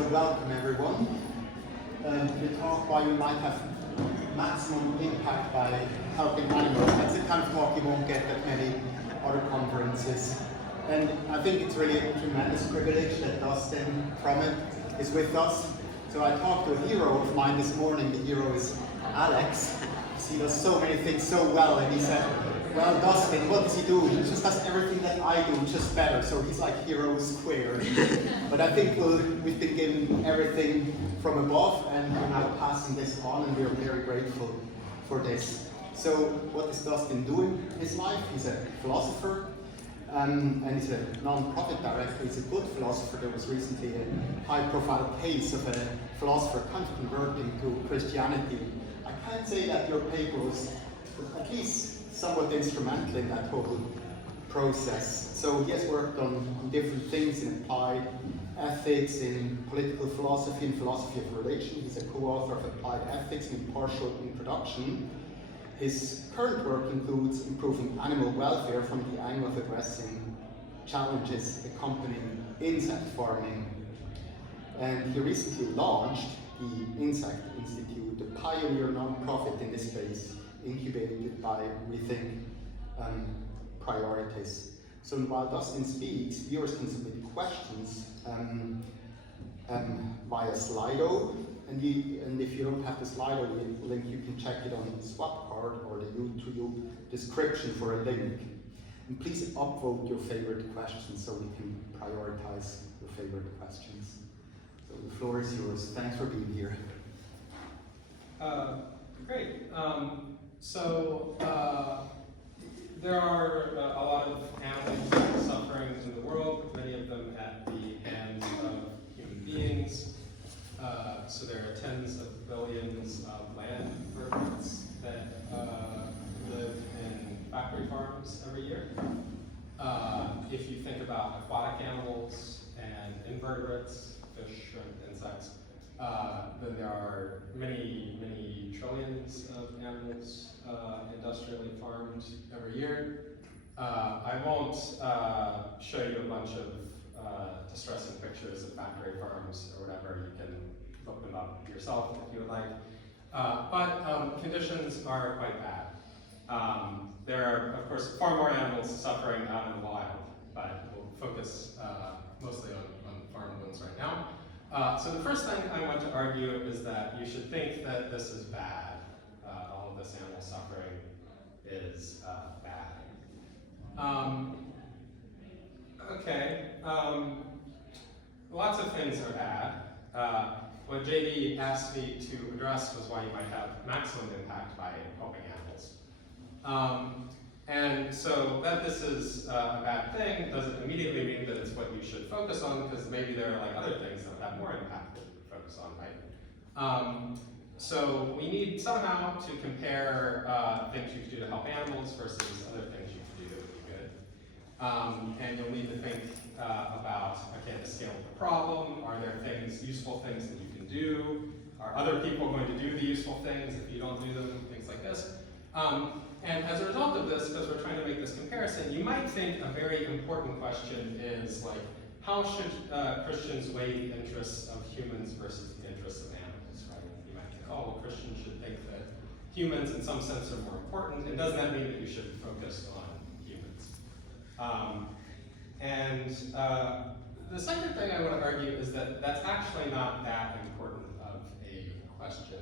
So welcome everyone. The talk why we might have maximum impact by helping animals. That's the kind of talk you won't get at many other conferences. And I think it's really a tremendous privilege that Dustin Crummett is with us. So I talked to a hero of mine this morning. The hero is Alex. He does so many things so well, and he said, well, Dustin, what does he do? He just does everything that I do, just better. So he's like hero squared. But I think we've been given everything from above, and we're now passing this on, and we're very grateful for this. So what is Dustin doing in his life? He's a philosopher, and he's a non-profit director. He's a good philosopher. There was recently a high-profile case of a philosopher kind of converting to Christianity. I can't say that your paper was at least somewhat instrumental in that whole process. So he has worked on different things in applied ethics, in political philosophy, and philosophy of religion. He's a co-author of Applied Ethics and Impartial Introduction. His current work includes improving animal welfare from the angle of addressing challenges accompanying insect farming. And he recently launched the Insect Institute, a pioneer non-profit in this space, incubated by Rethink Priorities. So while Dustin speaks, viewers can submit questions via Slido, and if you don't have the Slido link, you can check it on Swapcard or the YouTube description for a link. And please upvote your favorite questions so we can prioritize your favorite questions. So the floor is yours. Thanks for being here. Great. There are a lot of animals suffering in the world, many of them at the hands of human beings. So there are tens of billions of land vertebrates that live in factory farms every year. If you think about aquatic animals and invertebrates, fish, shrimp, insects, then there are many, many trillions of animals industrially farmed every year. I won't show you a bunch of distressing pictures of factory farms or whatever. You can look them up yourself if you would like. But conditions are quite bad. There are, of course, far more animals suffering out in the wild, but we'll focus mostly on farmed ones right now. So the first thing I want to argue is that you should think that this is bad. All of this animal suffering is bad. Lots of things are bad. What JD asked me to address was why you might have maximum impact by helping animals. And so that this is a bad thing doesn't immediately mean that it's what you should focus on, because maybe there are like other things that have more impact that you could focus on, right? So we need somehow to compare things you could do to help animals versus other things you could do that would be good. And you'll need to think about, okay, the scale of the problem. Are there things, useful things that you can do? Are other people going to do the useful things if you don't do them? Things like this. And as a result of this, because we're trying to make this comparison, you might think a very important question is like, how should Christians weigh the interests of humans versus the interests of animals, right? You might think, oh, well, Christians should think that humans in some sense are more important, and doesn't that mean that you should focus on humans? The second thing I want to argue is that that's actually not that important of a question.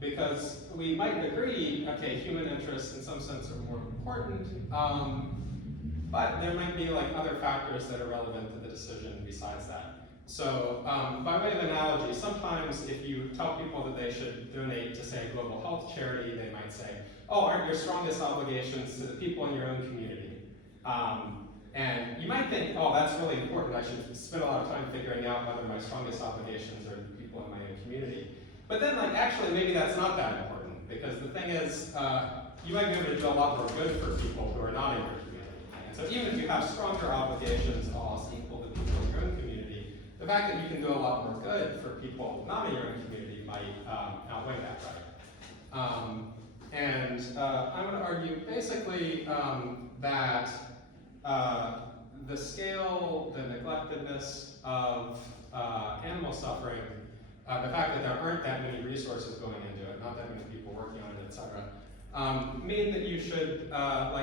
Because we might agree, okay, human interests in some sense are more important, but there might be like other factors that are relevant to the decision besides that. So by way of analogy, sometimes if you tell people that they should donate to, say, a global health charity, they might say, oh, aren't your strongest obligations to the people in your own community? And you might think, oh, that's really important. I should spend a lot of time figuring out whether my strongest obligations are the people in my own community. But then, like, actually, maybe that's not that important, because the thing is, you might be able to do a lot more good for people who are not in your community. And so even if you have stronger obligations, all else equal to people in your own community, the fact that you can do a lot more good for people not in your own community might outweigh that, right? I'm going to argue basically that the scale, the neglectedness of animal suffering, the fact that there aren't that many resources going into it, not that many people working on it, etc., mean that you should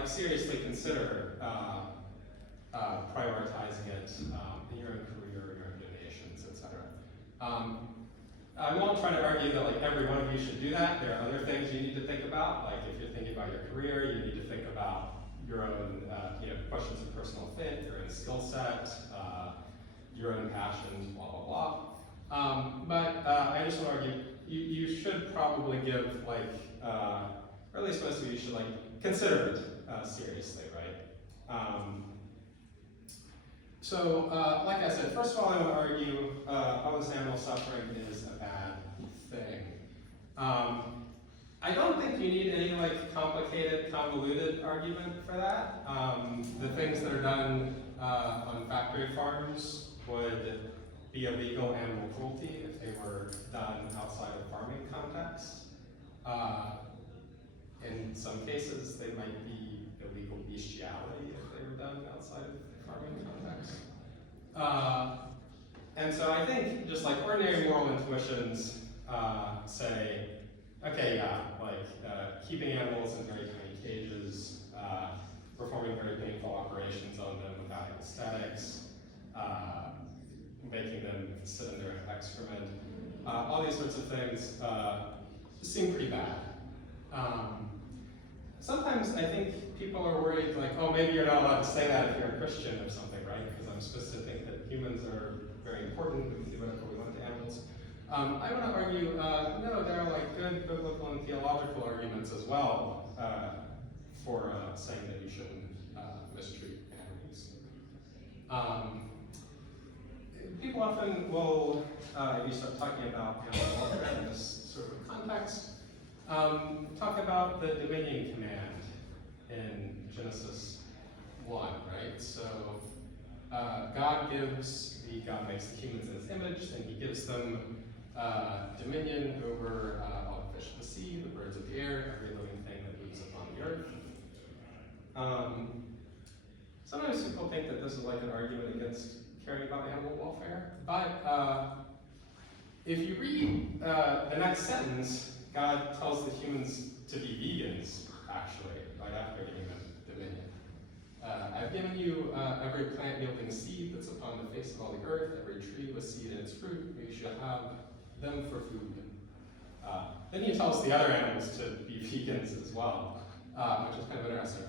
seriously consider prioritizing it in your own career, your own donations, etc. I won't try to argue that every one of you should do that. There are other things you need to think about. Like if you're thinking about your career, you need to think about your own questions of personal fit, your own skill set, your own passions, blah, blah, blah. But I just want to argue, you should probably give, or at least most of you should consider it seriously, right? So, like I said, first of all, I want to argue all this animal suffering is a bad thing. I don't think you need any complicated, convoluted argument for that. The things that are done on factory farms would be illegal animal cruelty if they were done outside of farming context. In some cases, they might be illegal bestiality if they were done outside of farming context. And so I think just ordinary moral intuitions say, okay, yeah, keeping animals in very tiny cages, performing very painful operations on them without anesthetics, making them sit in their excrement, all these sorts of things seem pretty bad. Sometimes I think people are worried, oh, maybe you're not allowed to say that if you're a Christian or something, right? Because I'm supposed to think that humans are very important, we can do whatever we want to animals. I want to argue, no, there are good biblical and theological arguments as well for saying that you shouldn't mistreat animals. People often will, you start talking about animal welfare in this sort of context, talk about the dominion command in Genesis 1, right? So God makes the humans in his image, and he gives them dominion over all the fish of the sea, the birds of the air, every living thing that moves upon the earth. Sometimes people think that this is an argument against caring about animal welfare, but if you read the next sentence, God tells the humans to be vegans, actually, right after giving them dominion. I've given you every plant yielding seed that's upon the face of all the earth, every tree with seed in its fruit, you shall have them for food. Then he tells the other animals to be vegans as well, which is kind of interesting.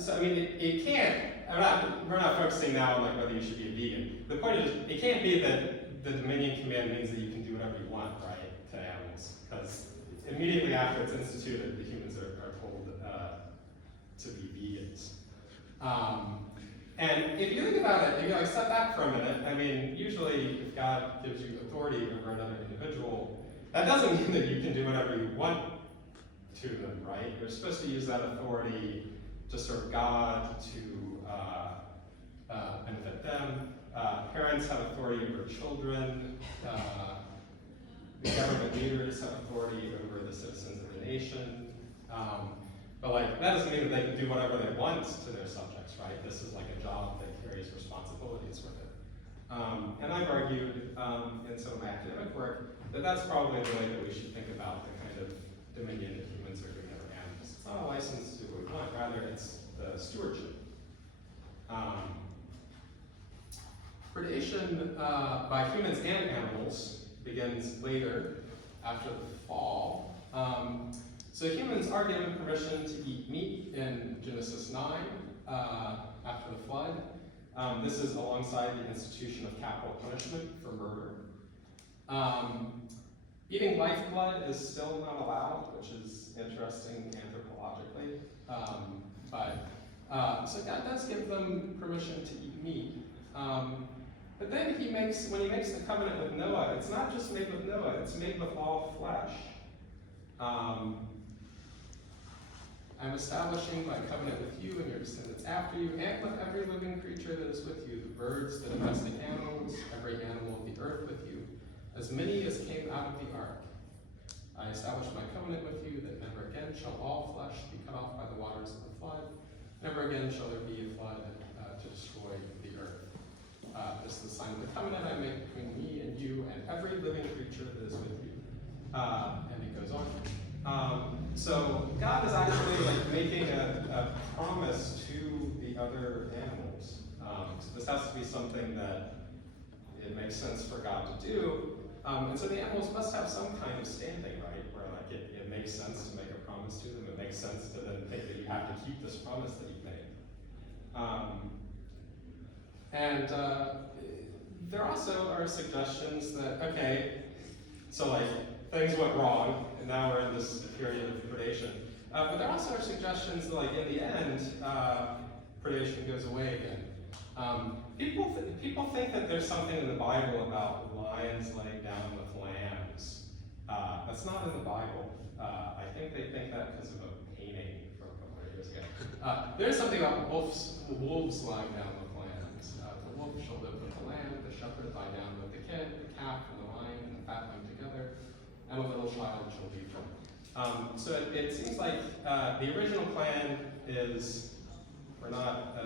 So I mean, it can't, we're not focusing now on whether you should be a vegan. The point is, it can't be that the dominion command means that you can do whatever you want, right, to animals. Because immediately after it's instituted, the humans are told to be vegans. And if you think about it, if you step back for a minute, I mean, usually if God gives you authority over another individual, that doesn't mean that you can do whatever you want to them, right? You're supposed to use that authority to serve God, to benefit them. Parents have authority over children. The government leaders have authority over the citizens of the nation. But that doesn't mean that they can do whatever they want to their subjects, right? This is a job that carries responsibilities with it. And I've argued in some of my academic work that that's probably the way that we should think about the kind of dominion that humans are giving over animals. It's not a license to do what we want, rather it's the stewardship. Predation by humans and animals begins later, after the fall. So humans are given permission to eat meat in Genesis 9 after the flood. This is alongside the institution of capital punishment for murder. Eating lifeblood is still not allowed, which is interesting anthropologically. So God does give them permission to eat meat. But then when he makes the covenant with Noah, it's not just made with Noah, it's made with all flesh. I'm establishing my covenant with you and your descendants after you, and with every living creature that is with you, the birds, the domestic animals, every animal of the earth with you, as many as came out of the ark. I establish my covenant with you that never again shall all flesh be cut off by the waters of the flood. Never again shall there be a flood to destroy the earth. This is the sign of the covenant I make between me and you and every living creature that is with you. And it goes on. So God is actually like making a promise to the other animals. So this has to be something that it makes sense for God to do. And so the animals must have some kind of standing, right? Where like it makes sense to make a promise to them. It makes sense to then think that you have to keep this promise that you've made. There also are suggestions that, okay, so like things went wrong, and now we're in this period of predation. But there also are suggestions that, like, in the end, predation goes away again. People think that there's something in the Bible about lions laying down with lambs. That's not in the Bible. I think they think that because of a painting from a couple of years ago. There's something about wolves lying down with lambs. The wolf shall live with the lamb, the shepherd lie down with the kid, the calf and the lion and the fatling together, and a little child shall lead them. So it seems like the original plan is we're not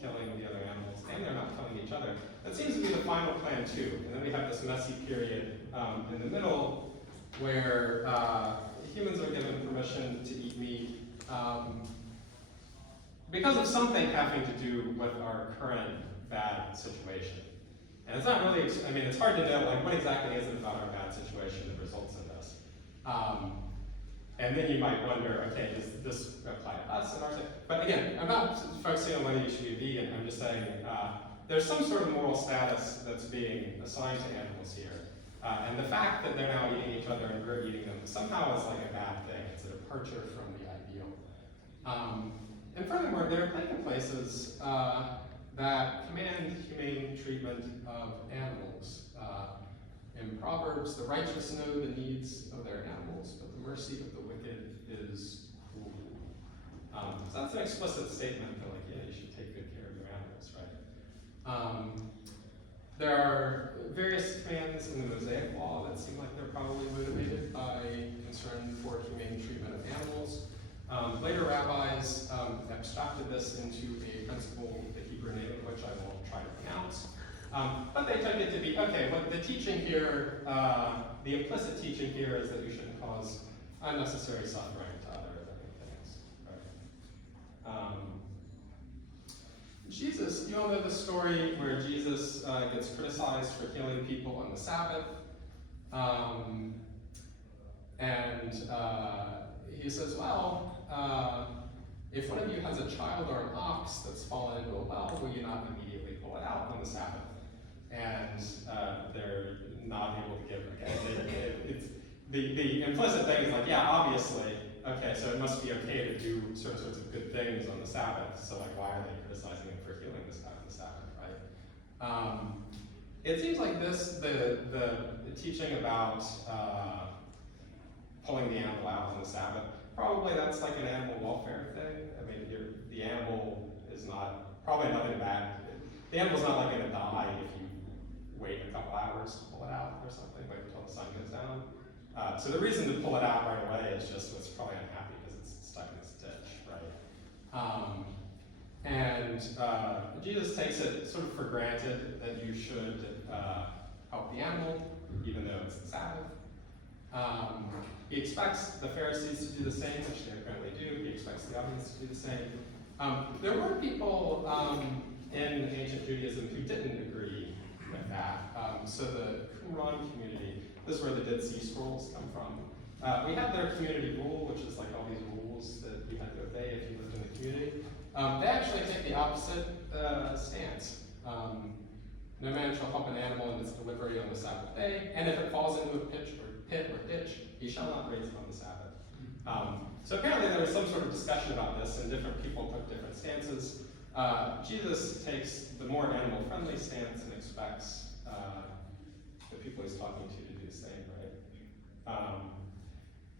killing the other animals, and they're not killing each other. That seems to be the final plan too. And then we have this messy period in the middle where humans are given permission to eat meat because of something having to do with our current bad situation. And it's not really, I mean, it's hard to know, like, what exactly is it about our bad situation that results in this? And then you might wonder, okay, does this apply to us and our situation? But again, I'm not focusing on whether you should be vegan. I'm just saying there's some sort of moral status that's being assigned to animals here. And the fact that they're now eating each other and we're eating them somehow is like a bad thing. It's a departure from the ideal. And furthermore, there are plenty of places that command humane treatment of animals. In Proverbs, the righteous know the needs of their animals, but the mercy of the wicked is cruel. So that's an explicit statement that, like, yeah, you should take good care of your animals, right? There are various commands in the Mosaic Law that seem like they're probably motivated by concern for humane treatment of animals. Later rabbis abstracted this into a principle, the Hebrew name of which I won't try to pronounce. But they took it to be, okay, what the teaching here, the implicit teaching here is that you shouldn't cause unnecessary suffering to other living things. Right? Jesus, you all know the story where Jesus gets criticized for healing people on the Sabbath. He says, well, if one of you has a child or an ox that's fallen into a well, will you not immediately pull it out on the Sabbath? And they're not able to give, okay, the implicit thing is like, yeah, obviously, okay, so it must be okay to do sorts of good things on the Sabbath, so like, why are they criticizing him for healing this guy on the Sabbath, right? It seems like the teaching about pulling the animal out on the Sabbath, probably that's like an animal welfare thing. I mean, the animal is probably nothing bad. The animal's not like gonna die if you wait a couple hours to pull it out or something, wait until the sun goes down. So the reason to pull it out right away is just it's probably unhappy because it's stuck in this ditch, right? Jesus takes it sort of for granted that you should help the animal, even though it's the Sabbath. He expects the Pharisees to do the same, which they apparently do. He expects the audience to do the same. There were people in ancient Judaism who didn't agree with that. So the Qumran community, this is where the Dead Sea Scrolls come from. We have their community rule, which is like all these rules that you had to obey if you lived in the community. They actually take the opposite stance. No man shall help an animal in its delivery on the Sabbath day, and if it falls into a pit or ditch, he shall not raise it on the Sabbath. So apparently there was some sort of discussion about this, and different people took different stances. Jesus takes the more animal-friendly stance and expects the people he's talking to do the same, right?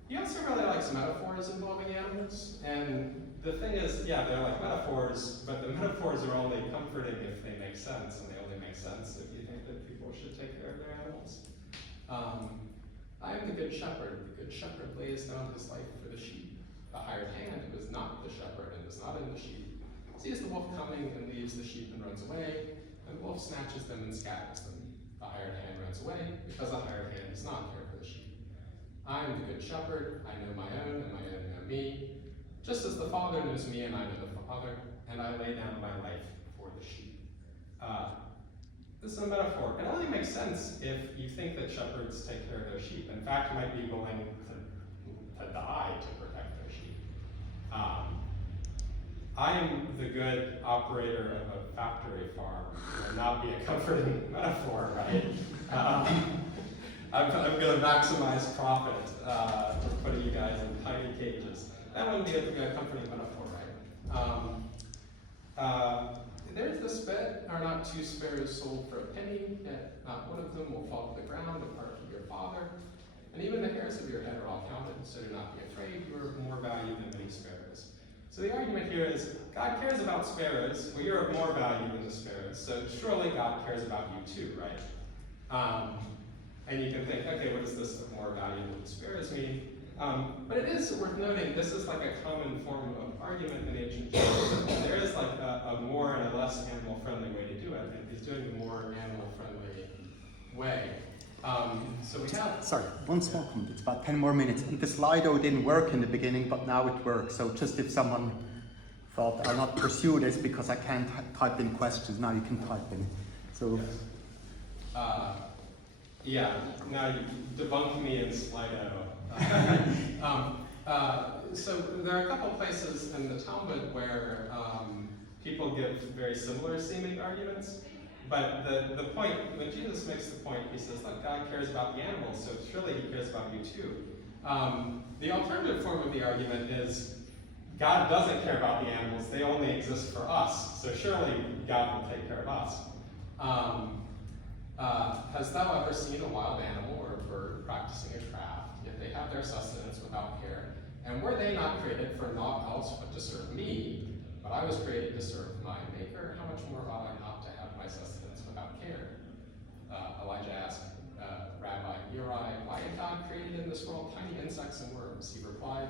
He also really likes metaphors involving animals, and the thing is, yeah, they're like metaphors, but the metaphors are only comforting if they make sense, and they only make sense if you think that people should take care of their animals. I am the good shepherd. The good shepherd lays down his life for the sheep. The hired hand, who is not the shepherd and is not in the sheep, sees the wolf coming and leaves the sheep and runs away, and the wolf snatches them and scatters them. The hired hand runs away because the hired hand does not care for the sheep. I am the good shepherd. I know my own, and my own know me. Just as the Father knows me, and I know the Father, and I lay down my life for the sheep. This is a metaphor. It only makes sense if you think that shepherds take care of their sheep. In fact, might be willing to die to protect their sheep. I am the good operator of a factory farm. Would not be a comforting metaphor, right? I'm going to maximize profit for putting you guys in tiny cages. That wouldn't be a comforting metaphor, right? There's this bed, are not 2 sparrows sold for a penny, yet not one of them will fall to the ground apart from your Father. And even the hairs of your head are all counted, so do not be afraid, you are of more value than many sparrows. So the argument here is, God cares about sparrows, well, you're of more value than the sparrows, so surely God cares about you too, right? And you can think, okay, what does this of more value than the sparrows mean? But it is worth noting, this is like a common form of argument in ancient Judaism. There is like a more and a less animal-friendly way to do it, and he's doing the more animal-friendly way. So we have... Sorry, one small comment. It's about 10 more minutes. And the Slido didn't work in the beginning, but now it works. So just if someone thought, I'll not pursue this because I can't type in questions, now you can type in. So... yeah, now you debunk me in Slido. So there are a couple places in the Talmud where people give very similar seeming arguments, but the point, when Jesus makes the point, he says that God cares about the animals, so surely he cares about you too. The alternative form of the argument is God doesn't care about the animals, they only exist for us, so surely God will take care of us. Has thou ever seen a wild animal or a bird practicing a craft, yet they have their sustenance without care? And were they not created for naught else but to serve me? But I was created to serve my Maker. How much more ought I not to have my sustenance without care? Elijah asked Rabbi Uri, why had God created in this world tiny insects and worms? He replied,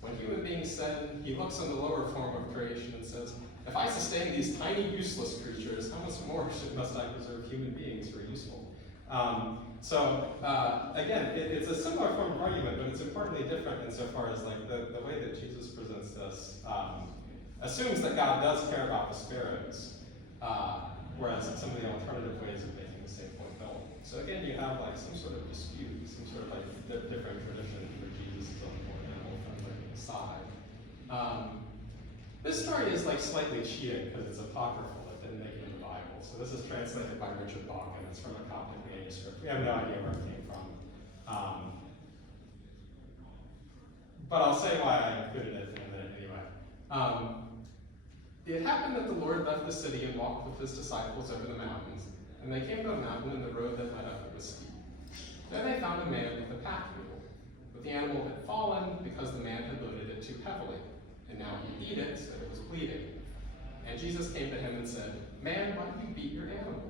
when human beings sin, he looks on the lower form of creation and says, if I sustain these tiny useless creatures, how much more must I preserve human beings who are useful? Again, it's a similar form of argument, but it's importantly different insofar as like the way that Jesus presents this assumes that God does care about the sparrows, whereas some of the alternative ways of making the same point don't. So again, you have like some sort of dispute, some sort of like different tradition where Jesus is on the more animal-friendly side. This story is like slightly cheating because it's apocryphal. It didn't make it in the Bible. So this is translated by Richard Bach, and it's from a Coptic manuscript. We have no idea where it came from. But I'll say why I included it in a minute anyway. It happened that the Lord left the city and walked with his disciples over the mountains, and they came to a mountain, and the road that led up it was steep. There they found a man with a pack mule, but the animal had fallen because the man had loaded it too heavily, and now he beat it so that it was bleeding. And Jesus came to him and said, man, why do you beat your animal?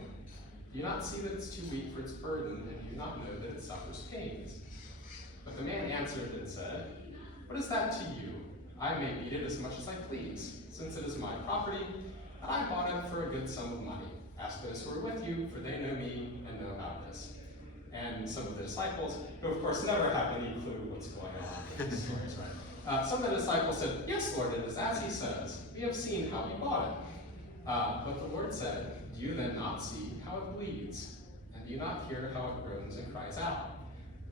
Do you not see that it's too weak for its burden, and do you not know that it suffers pains? But the man answered and said, what is that to you? I may beat it as much as I please, since it is my property, and I bought it for a good sum of money. Ask those who are with you, for they know me and know about this. And some of the disciples, who of course never have any clue what's going on in these stories, right? Some of the disciples said, yes, Lord, it is as he says. We have seen how he bought it. But the Lord said, do you then not see how it bleeds? And do you not hear how it groans and cries out?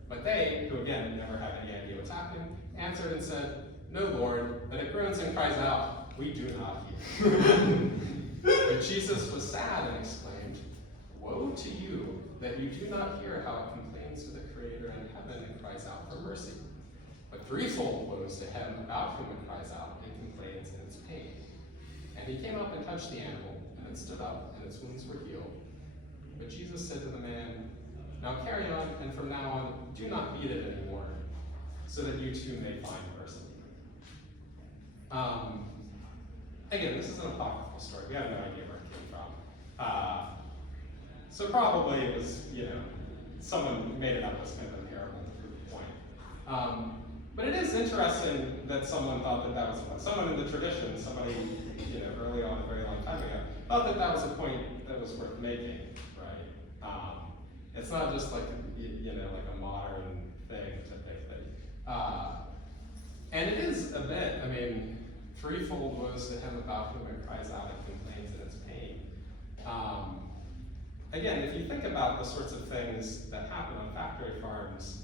But they, who again never have any idea what's happening, answered and said, no, Lord, that it groans and cries out, we do not hear. But Jesus was sad and exclaimed, woe to you, that you do not hear how it complains to the Creator in heaven and cries out for mercy. But threefold woes to him about whom it cries out and complains in its pain. And he came up and touched the animal, and it stood up, and its wounds were healed. But Jesus said to the man, now carry on, and from now on, do not beat it anymore, so that you too may find mercy. Again, this is an apocryphal story. We have no idea where it came from. So probably it was, someone made it up as kind of a parable to prove the point. But it is interesting that someone thought that that was someone in the tradition, somebody early on, a very long time ago, thought that that was a point that was worth making, right? It's not just like like a modern thing typically, and it is a bit. I mean, threefold woes to him about whom it cries out and complains in its pain. Again, if you think about the sorts of things that happen on factory farms,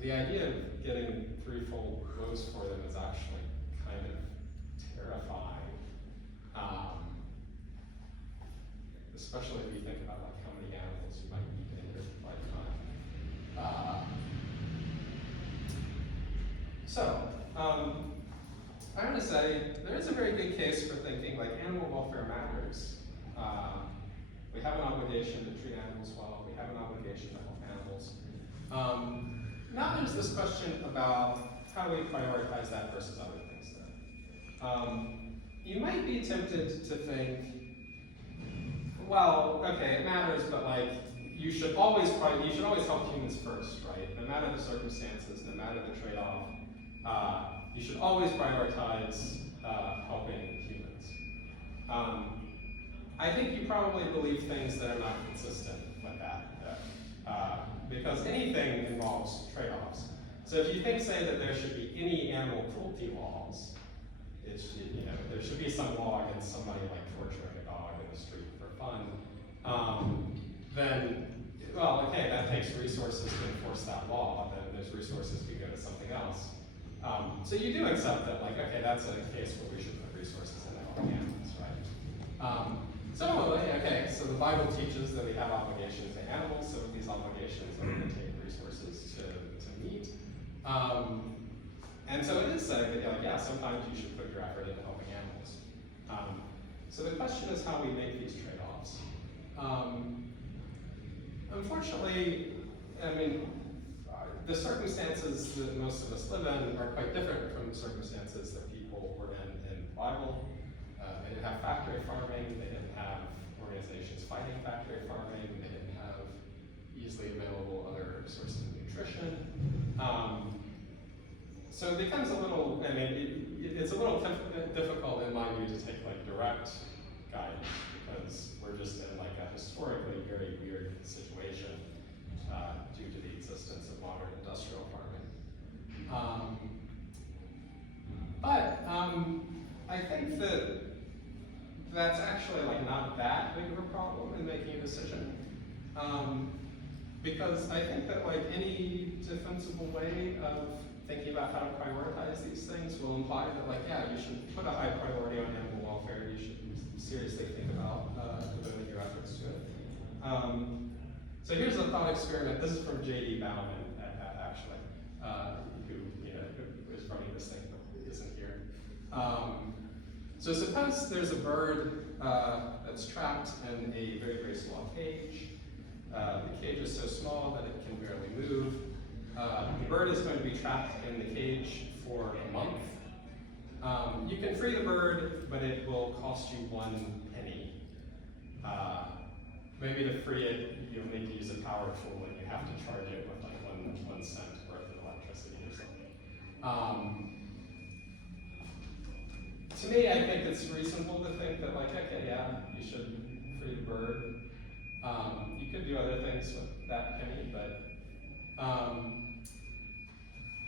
the idea of getting threefold woes for them is actually kind of terrifying. Especially if you think about like how many animals you might eat in your lifetime. I'm going to say there is a very good case for thinking like animal welfare matters. We have an obligation to treat animals well. We have an obligation to help animals. Now there's this question about how do we prioritize that versus other things then. You might be tempted to think, well, okay, it matters, but like you should always help humans first, right? No matter the circumstances, no matter the trade-off, you should always prioritize helping humans. I think you probably believe things that are not consistent with that, because anything involves trade-offs. So if you think, say, that there should be any animal cruelty laws, there should be some law against somebody like torturing a dog in the street for fun, then, well, okay, that takes resources to enforce that law, then those resources could go to something else. So you do accept that, like, okay, that's a case where we should put resources in helping animals, right? Similarly, okay, so the Bible teaches that we have obligations to animals, so these obligations are going to take resources to meet. And so it is saying that, like, yeah, sometimes you should put your effort into helping animals. So the question is how we make these trade-offs. Unfortunately, I mean, the circumstances that most of us live in are quite different from the circumstances that people were in the Bible. They didn't have factory farming, they didn't have organizations fighting factory farming, they didn't have easily available other sources of nutrition. So it becomes a little, I mean, it's a little difficult in my view to take like direct guidance because we're just in like a historically very weird situation due to the existence of modern industrial farming. I think that that's actually like not that big of a problem in making a decision. Because I think that like any defensible way of thinking about how to prioritize these things will imply that like, yeah, you should put a high priority on animal welfare, you should seriously think about devoting your efforts to it. So here's a thought experiment. This is from J.D. Bauman, actually, who is running this thing but isn't here. So suppose there's a bird that's trapped in a very, very small cage. The cage is so small that it can barely move. The bird is going to be trapped in the cage for a month. You can free the bird, but it will cost you 1 penny. Maybe to free it, you'll need to use a power tool and you have to charge it with like 1 cent worth of electricity or something. To me, I think it's reasonable to think that like, okay, yeah, you should free the bird. You could do other things with that penny, but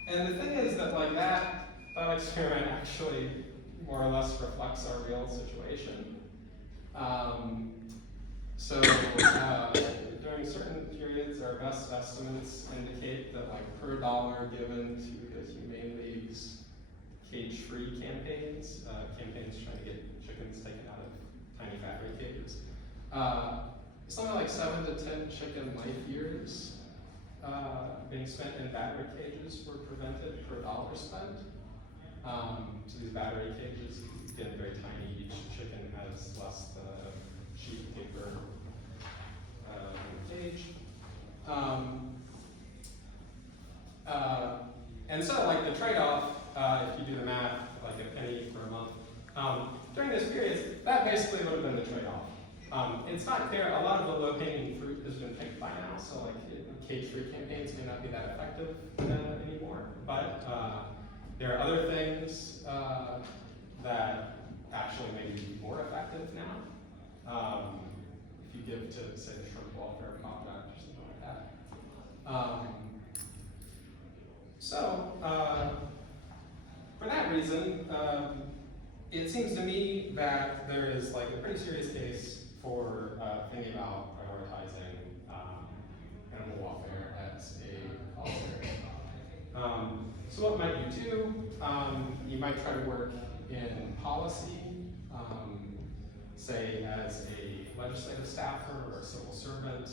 and the thing is that like that thought experiment actually more or less reflects our real situation. During certain periods, our best estimates indicate that like per dollar given to the Humane League's cage-free campaigns, campaigns trying to get chickens taken out of tiny factory cages, something like 7 to 10 chicken life years being spent in battery cages were prevented per dollar spent. So these battery cages, again, very tiny. Each chicken has less than a sheet of paper in the cage. And so, like the trade-off, if you do the math, like a penny per month, during this period, that basically would have been the trade-off. In it's not clear. A lot of the low-hanging fruit has been picked by now, so like cage-free campaigns may not be that effective anymore. But there are other things that actually may be more effective now. If you give to, say, the Shrimp Welfare Project or something like that. For that reason, it seems to me that there is like a pretty serious case for thinking about prioritizing animal welfare as a policy area. So what might you do? You might try to work in policy, say as a legislative staffer or a civil servant.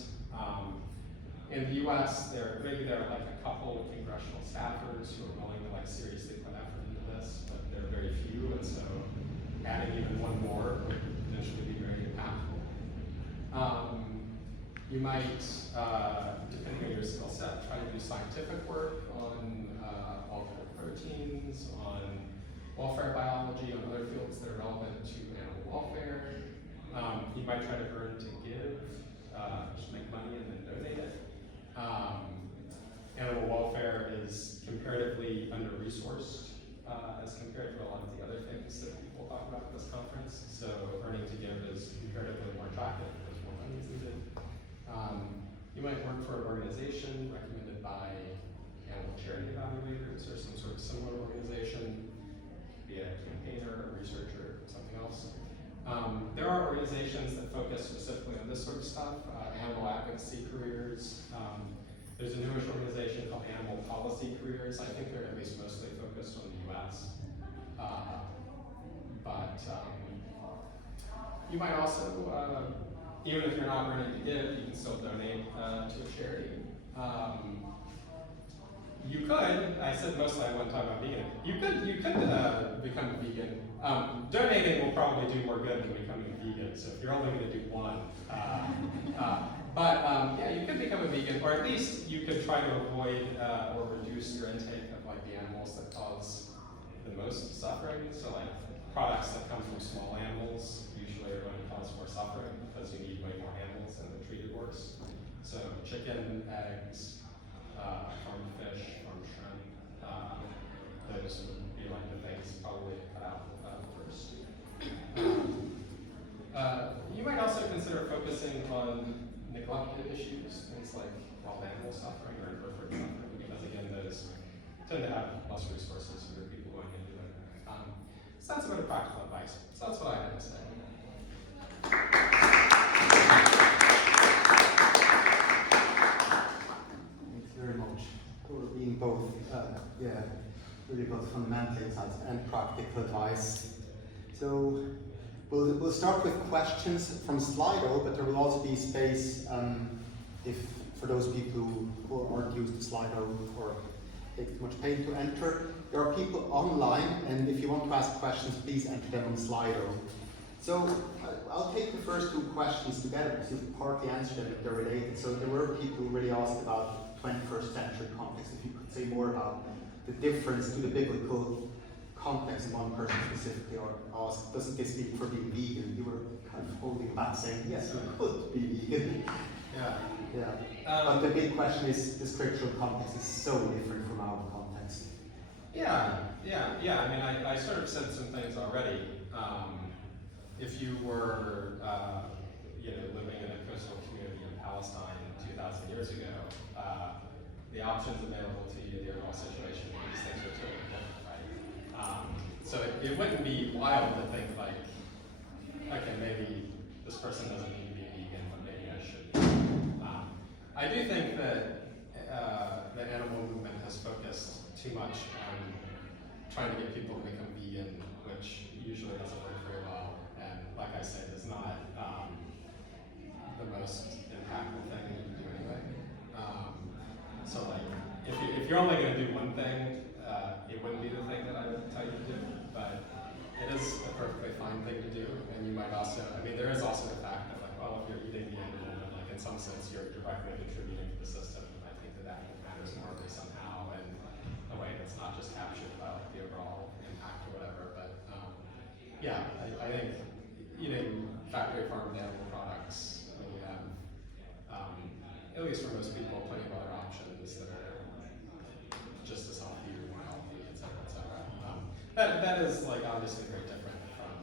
In the US, maybe there are like a couple of congressional staffers who are willing to like seriously put effort into this, but there are very few, and so adding even one more would potentially be very impactful. You might, depending on your skill set, try to do scientific work on altered proteins, on welfare biology, on other fields that are relevant to animal welfare. You might try to earn to give, just make money and then donate it. Animal welfare is comparatively under-resourced as compared to a lot of the other things that people talk about at this conference. So earning to give is comparatively more attractive because more money is needed. You might work for an organization recommended by animal charity evaluators or some sort of similar organization, be a campaigner, a researcher, something else. There are organizations that focus specifically on this sort of stuff, animal advocacy careers. There's a newish organization called Animal Policy Careers. I think they're at least mostly focused on the US. You might also, even if you're not ready to give, you can still donate to a charity. You could, I said mostly I wouldn't talk about vegan. You could become a vegan. Donating will probably do more good than becoming a vegan, so if you're only going to do one. Yeah, you could become a vegan, or at least you could try to avoid or reduce your intake of like the animals that cause the most suffering. So like products that come from small animals usually are going to cause more suffering because you need way more animals and they're treated worse. So chicken, eggs, farmed fish, farmed shrimp, those would be like the things probably to cut out first. You might also consider focusing on neglected issues, things like wild animal suffering or invertebrate suffering, because again, those tend to have less resources for the people going into it. So that's a bit of practical advice. So that's what I had to say. Thanks very much for being both, really both fundamental insights and practical advice. So we'll start with questions from Slido, but there will also be space if for those people who aren't used to Slido or take too much pain to enter. There are people online, and if you want to ask questions, please enter them on Slido. So I'll take the first two questions together because you've partly answered them if they're related. So there were people who really asked about 21st century context. If you could say more about the difference to the biblical context, and one person specifically asked, doesn't this speak for being vegan? You were kind of holding back saying, yes, you could be vegan. Yeah. But the big question is, the scriptural context is so different from our context. Yeah. I mean, I sort of said some things already. If you were, living in a coastal community in Palestine 2,000 years ago, the options available to you in the overall situation, these things are totally different, right? So it wouldn't be wild to think like, okay, maybe this person doesn't need to be vegan, but maybe I should be. I do think that the animal movement has focused too much on trying to get people to become vegan, which usually doesn't work very well, and like I said, is not the most impactful thing you can do anyway. So like, if you're only going to do one thing, it wouldn't be the thing that I would tell you to do, but it is a perfectly fine thing to do, and you might also, I mean, there is also the fact that like, well, if you're eating the animal, then like in some sense you're directly contributing to the system, and I think that matters morally somehow, and a way that's not just captured about the overall impact or whatever, but I think, factory farmed animal products. I mean, you have, at least for most people, plenty of other options that are just as healthy or more healthy, et cetera, et cetera. That is like obviously very different from,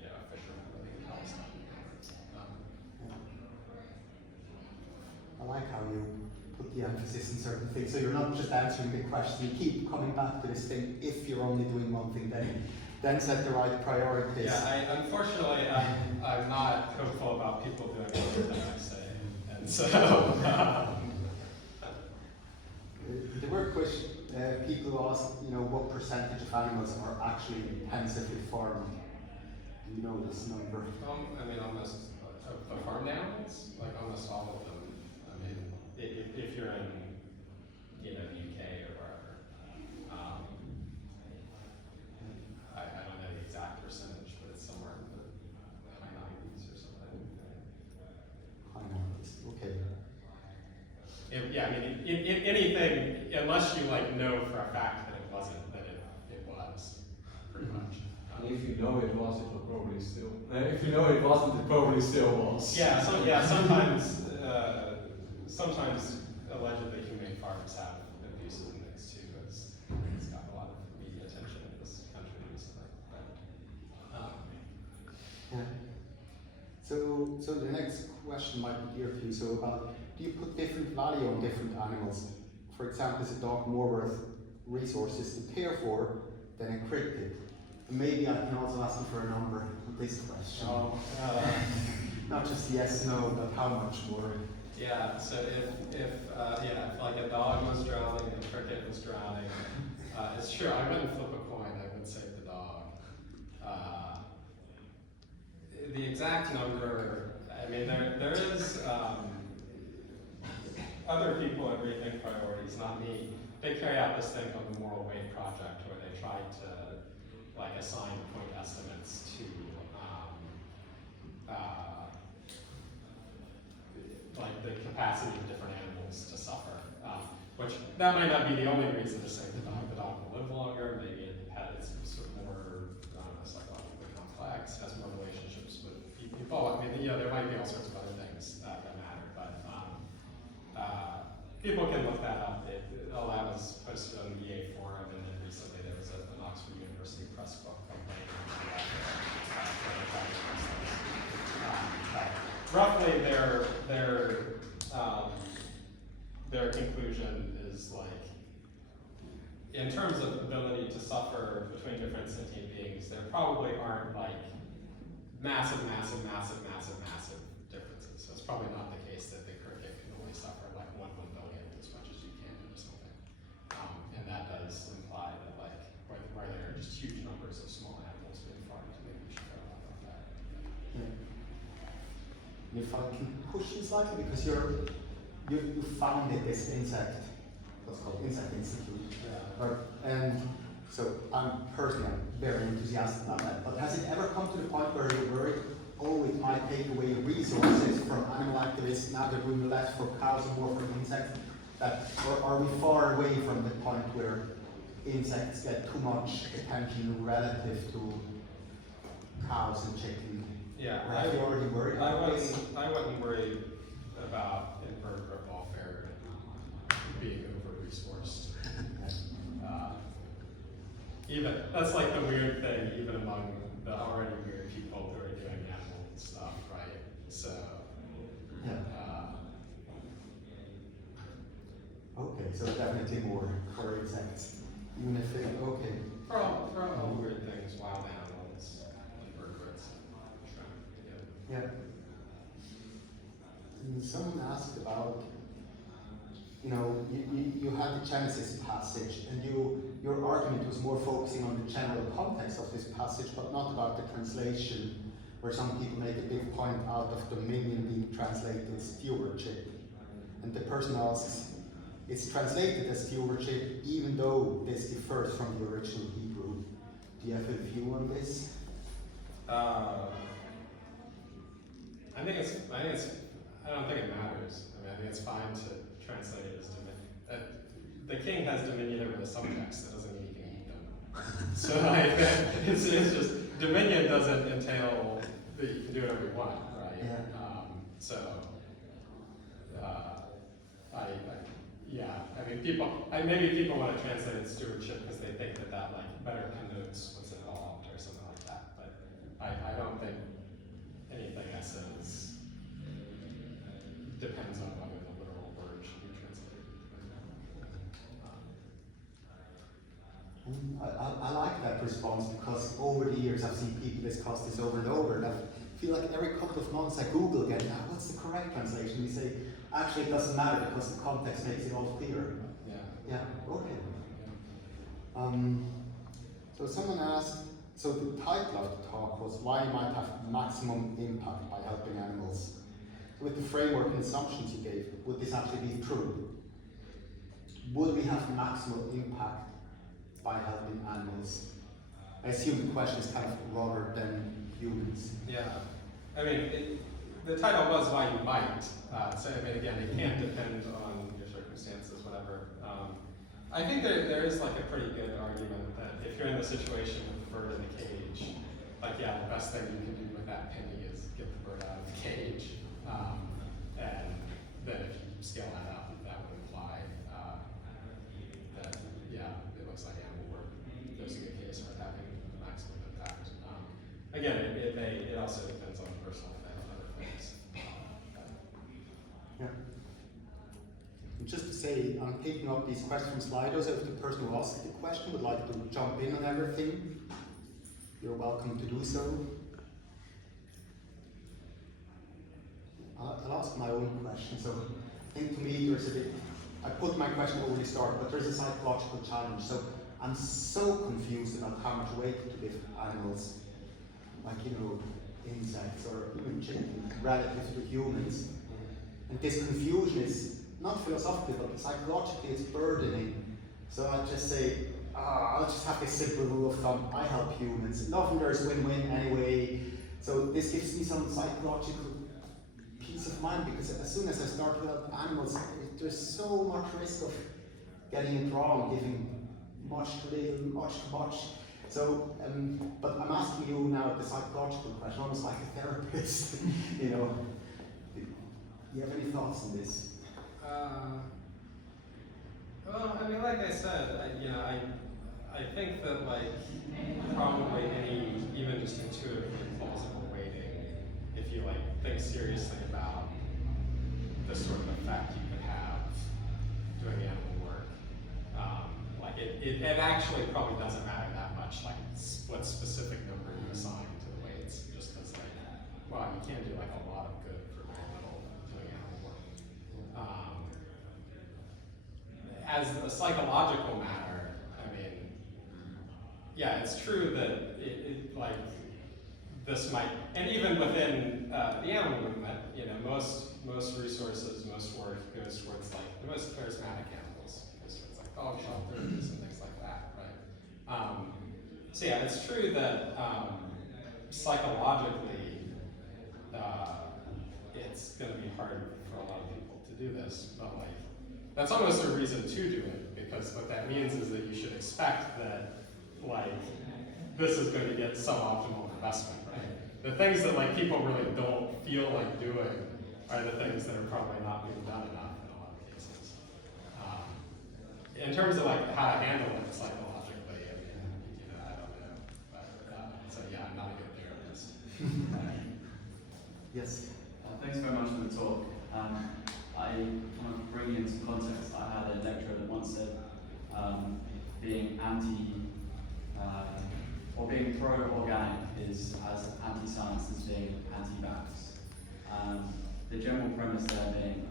you know, a fisherman living in Palestine. I like how you put the emphasis in certain things. So you're not just answering the question, you keep coming back to this thing. If you're only doing one thing, then set the right priorities. Yeah, unfortunately, I'm not hopeful about people doing everything I say. And so, there were people who asked, you know, what percentage of animals are actually intensively farmed. Do you know this number? I mean, almost the farmed animals, like almost all of them. I mean, if you're in, you know, the UK or wherever, I don't know the exact percentage, but it's somewhere in the high 90s or something. High 90s, okay. Yeah, I mean, anything, unless you like know for a fact that it wasn't, that it was, pretty much. And if you know it was, it will probably still. If you know it wasn't, it probably still was. Yeah, sometimes allegedly humane farms have abuses and things too. It's got a lot of media attention in this country recently. Yeah. So the next question might be dear to you. So about, do you put different value on different animals? For example, is a dog more worth resources to care for than a cricket? And maybe I can also ask you for a number on this question. Not just yes, no, but how much more? Yeah, so if like a dog was drowning and a cricket was drowning, it's true, I wouldn't flip a coin, I would save the dog. The exact number, I mean, there is other people at Rethink Priorities, not me. They carry out this thing called the Moral Weight Project, where they try to like assign point estimates to like the capacity of different animals to suffer. Which that might not be the only reason to save the dog. The dog will live longer, maybe it has sort of more psychologically complex, has more relationships with people. I mean, you know, there might be all sorts of other things that matter, but people can look that up. Lab was posted on the EA forum, and then recently there was an Oxford University Press book complaining roughly their conclusion is like, in terms of ability to suffer between different sentient beings, there probably aren't like massive differences. So it's probably not the case that the cricket can only suffer like 1/1,000,000 as much as you can or something. And that does imply that like where there are just huge numbers of small animals being farmed, maybe we should care a lot about that. Yeah. If I can push you slightly, because you founded this insect, what's called Insect Institute. Yeah. Right? And so I'm very enthusiastic about that. But has it ever come to the point where you're worried, oh, it might take away resources from animal activists, now they're doing less for cows and more for insects? Or are we far away from the point where insects get too much attention relative to cows and chickens? Yeah, have you already worried about this? I wouldn't worry about invertebrate welfare being over-resourced. Even that's like the weird thing, even among the already weird people who are doing animal stuff, right? So, okay, so definitely more for insects, even if they okay. For all weird things, wild animals, invertebrates, shrimp, Yeah. And someone asked about, you know, you had the Genesis passage, and your argument was more focusing on the general context of this passage, but not about the translation, where some people make a big point out of dominion being translated as stewardship. And the person asks, it's translated as stewardship even though this differs from the original Hebrew. Do you have a view on this? I don't think it matters. I mean, I think it's fine to translate it as dominion. The king has dominion over the subjects. That doesn't mean he can eat them. So it's just dominion doesn't entail that you can do whatever you want, right? Yeah. So, yeah, I mean, maybe people want to translate it stewardship because they think that like better connotes what's involved or something like that. But I don't think anything that says depends on whether the literal word should be translated. I like that response because over the years I've seen people discuss this over and over, and I feel like every couple of months I Google again, now what's the correct translation? We say, actually it doesn't matter because the context makes it all clear. Yeah, okay. So someone asked, so the title of the talk was why you might have maximum impact by helping animals. So with the framework and assumptions you gave, would this actually be true? Would we have maximum impact by helping animals? I assume the question is kind of broader than humans. Yeah, I mean, the title was why you might. So I mean, again, it can't depend on your circumstances, whatever. I think there is like a pretty good argument that if you're in the situation with the bird in the cage, like yeah, the best thing you can do with that penny is get the bird out of the cage. And then if you scale that up, that would imply that yeah, it looks like animal work. There's a good case for having maximum impact. Again, it also depends on personal and other things. Yeah. And just to say, I'm picking up these questions from Slido, so if the person who asked the question would like to jump in on everything, you're welcome to do so. I'll ask my own question. So I think to me there's a bit, I put my question over the start, but there's a psychological challenge. So I'm so confused about how much weight to give animals, like, you know, insects or even chickens, relative to humans. And this confusion is not philosophically, but psychologically it's burdening. So I just say, I'll just have this simple rule of thumb, I help humans. And often there's win-win anyway. So this gives me some psychological peace of mind, because as soon as I start to help animals, there's so much risk of getting it wrong, giving much to little, much to much. So, but I'm asking you now the psychological question, almost like a therapist, you know. Do you have any thoughts on this? Well, I mean, like I said, I think that like probably any even just intuitively plausible weighting, if you like think seriously about the sort of effect you could have doing animal work, like it actually probably doesn't matter that much, like what specific number you assign to the weights, just because like, well, you can do like a lot of good for very little doing animal work. As a psychological matter, I mean, yeah, it's true that it like this might, and even within the animal movement, you know, most resources, most work goes towards like the most charismatic animals, goes towards like dog shelters and things like that, right? So yeah, it's true that psychologically, it's going to be hard for a lot of people to do this, but like that's almost a reason to do it, because what that means is that you should expect that like this is going to get suboptimal investment, right? The things that like people really don't feel like doing are the things that are probably not being done enough in a lot of cases. In terms of like how to handle it psychologically, I mean, you know, I don't know. But, so yeah, I'm not a good therapist. Yes. Thanks very much for the talk. I kind of bring into context, I had a lecturer that once said being or being pro-organic is as anti-science as being anti-vax. The general premise there being,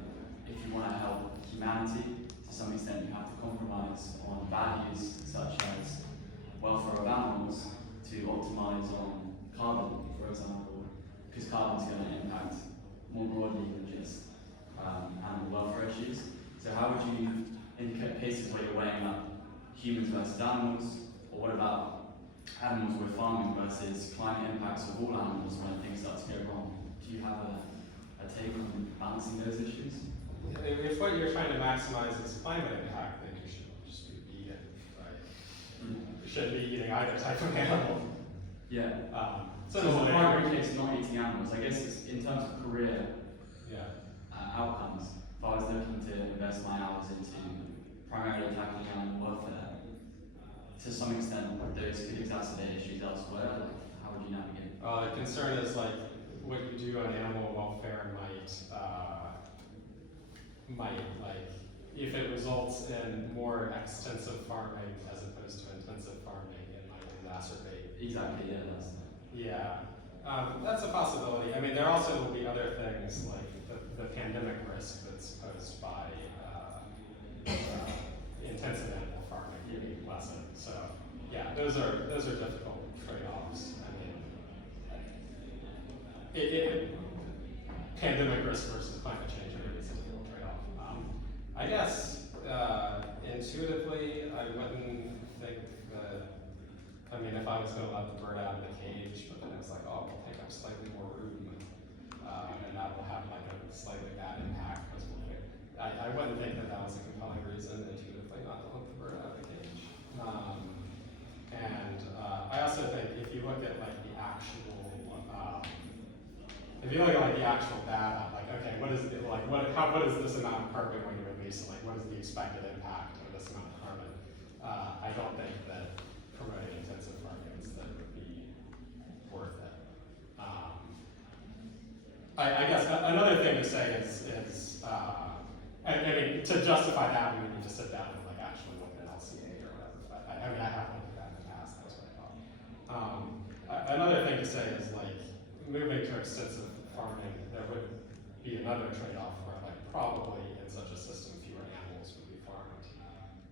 if you want to help humanity, to some extent you have to compromise on values such as welfare of animals to optimize on carbon, for example, because carbon's going to impact more broadly than just animal welfare issues. So how would you, in cases where you're weighing up humans versus animals, or what about animals we're farming versus climate impacts of all animals when things start to go wrong? Do you have a take on balancing those issues? If what you're trying to maximize is climate impact, then you should just be vegan, right? You shouldn't be eating either type of animal. Yeah. So So there's the an primary area- case of not eating animals, I guess it's in terms of career Yeah. outcomes. If I was looking to invest my hours into primarily tackling animal welfare, to some extent those could exacerbate issues elsewhere. Like, how would you navigate? The concern is like what you do on animal welfare might like if it results in more extensive farming as opposed to intensive farming, it might exacerbate. Exactly, yeah, that's That's a possibility. I mean, there also will be other things like the pandemic risk that's posed by intensive animal farming being lessened. So, yeah, those are difficult trade-offs. I mean, pandemic risk versus climate change is a difficult trade-off. I guess intuitively, I wouldn't think that. I mean, if I was going to let the bird out of the cage, but then it was like, oh, we'll take up slightly more room, and that will have like a slightly bad impact. Because I wouldn't think that was a compelling reason intuitively not to let the bird out of the cage. I also think if you look at like the actual, data, like okay, what is this amount of carbon when you release? Like, what is the expected impact of this amount of carbon? I don't think that promoting intensive farming that would be worth it. I guess another thing to say is I mean, to justify that, we would need to sit down and like actually look at LCA or whatever. But I mean, I have looked at that in the past. That's what I thought. Another thing to say is like moving to extensive farming, there would be another trade-off where like probably in such a system fewer animals would be farmed,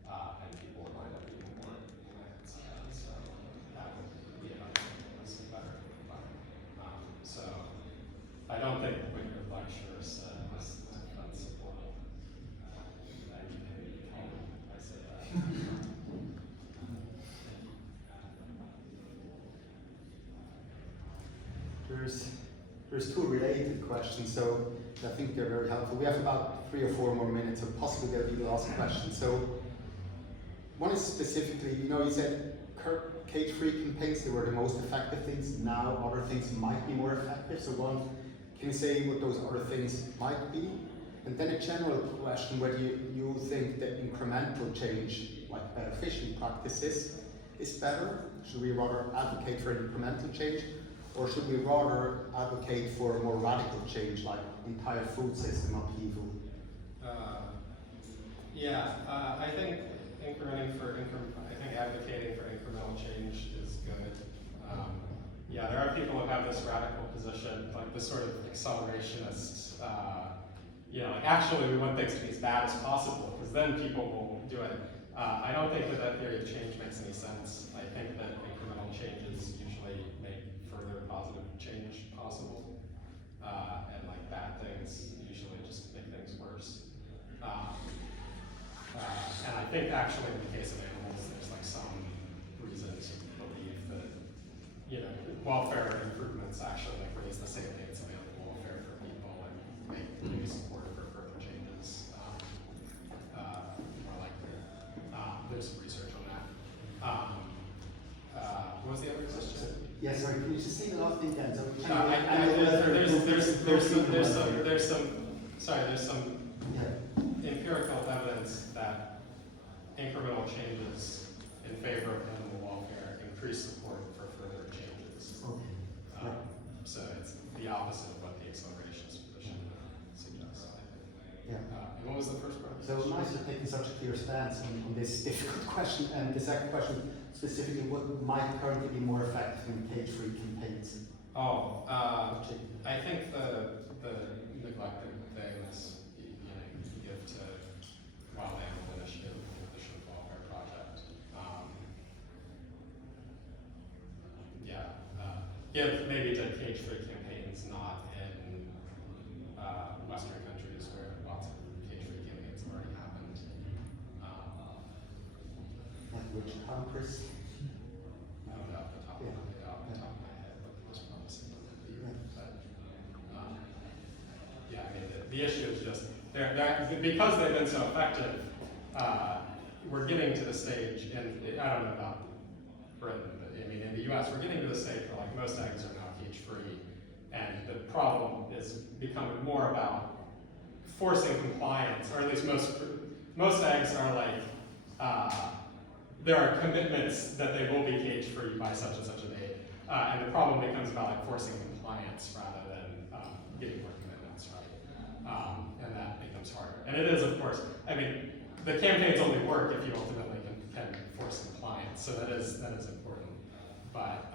and people would wind up eating more plants. So that would be another thing that's better. So I don't think what your lecturer said was defensible. I say that. There's two related questions, so I think they're very helpful. We have about 3 or 4 more minutes, so possibly they'll be the last question. So one is specifically, you said cage-free campaigns, they were the most effective things. Now other things might be more effective. So one, can you say what those other things might be? And then a general question, whether you think that incremental change, like better fishing practices, is better? Should we rather advocate for incremental change? Or should we rather advocate for a more radical change, like entire food system upheaval? I think advocating for incremental change is good. There are people who have this radical position, like this sort of accelerationist. Like actually we want things to be as bad as possible because then people will do it. I don't think that theory of change makes any sense. I think that incremental changes usually make further positive change possible, and like bad things usually just make things worse. And I think actually in the case of animals, there's like some reason to believe that welfare improvements actually like raise the salience of animal welfare for people and make maybe support for further changes more likely. There's some research on that. What was the other question? Yeah, sorry, can you just say the last thing again? So there's some empirical evidence that incremental changes in favor of animal welfare increase support for further changes. Okay. So it's the opposite of what the accelerationist position suggests. Yeah. And what was the first part? So nice for taking such a clear stance on this difficult question. And the second question, specifically, what might currently be more effective in cage-free campaigns? I think the neglected things you give to Wild Animal Initiative, the Condition Welfare Project. Give maybe to cage-free campaigns, not in Western countries where lots of cage-free campaigns have already happened. Like which countries? I don't know off the top of my head what the most promising one would be. But I mean the issue is just because they've been so effective. We're getting to the stage, and I don't know about Britain, but I mean in the US, we're getting to the stage where like most eggs are now cage-free, and the problem is becoming more about forcing compliance, or at least most eggs are like, there are commitments that they will be cage-free by such and such a date, and the problem becomes about like forcing compliance rather than getting more commitments, right? And that becomes harder. And it is, of course, I mean, the campaigns only work if you ultimately can force compliance, so that is important. But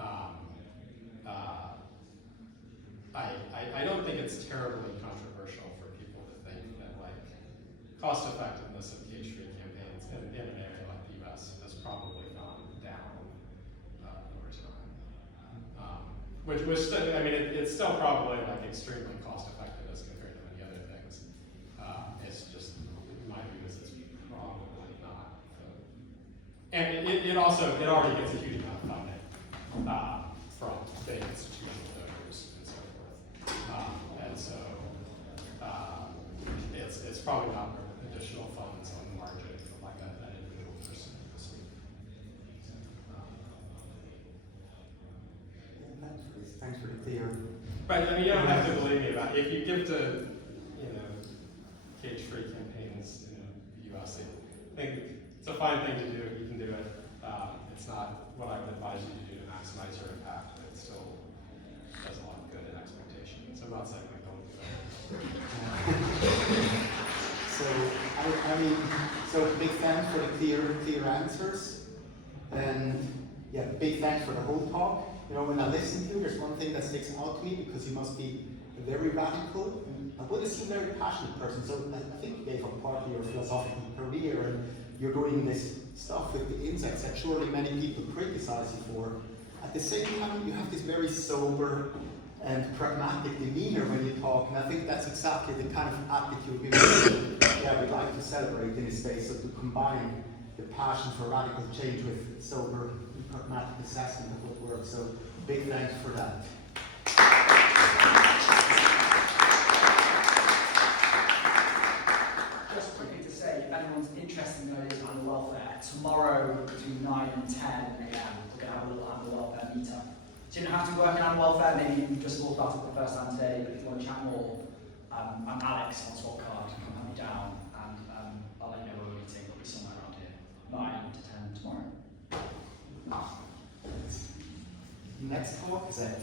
I don't think it's terribly controversial for people to think that like cost effectiveness of cage-free campaigns in an area like the US has probably gone down over time. Which still, I mean, it's still probably like extremely cost effective as compared to many other things. It's just, my view is it's probably not. And it already gets a huge amount of funding from big institutional donors and so forth. And so it's probably not worth additional funds on the margin for like an individual person. Thanks for the clear. But I mean, you don't have to believe me about it. If you give to, you know, cage-free campaigns in the US, I think it's a fine thing to do. You can do it. It's not what I would advise you to do to maximize your impact, but it still does a lot of good in expectations. I'm not saying I don't do it. So I mean, so big thanks for the clear answers, and yeah, big thanks for the whole talk. You know, when I listen to you, there's one thing that sticks out to me, because you must be very radical. I would assume very passionate person. So I think you gave up part of your philosophical career, and you're doing this stuff with the insects that surely many people criticize you for. At the same time, you have this very sober and pragmatic demeanor when you talk, and I think that's exactly the kind of attitude we'd like to celebrate in this space. So to combine the passion for radical change with sober and pragmatic assessment of what works. So big thanks for that. Just quickly to say, if anyone's interested in the ideas of animal welfare, tomorrow between 9 and 10 a.m. we're going to have a little animal welfare meetup. So you don't have to work in animal welfare, maybe you just thought about it for the first time today, but if you want to chat more, I'm Alex on swap card, come hunt me down, and I'll let you know where we're meeting. It'll be somewhere around here. 9 to 10 tomorrow. Next talk is at,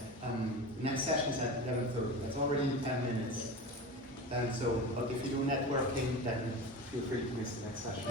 next session is at 11:30. That's already in 10 minutes. And so, but if you do networking, then feel free to miss the next session.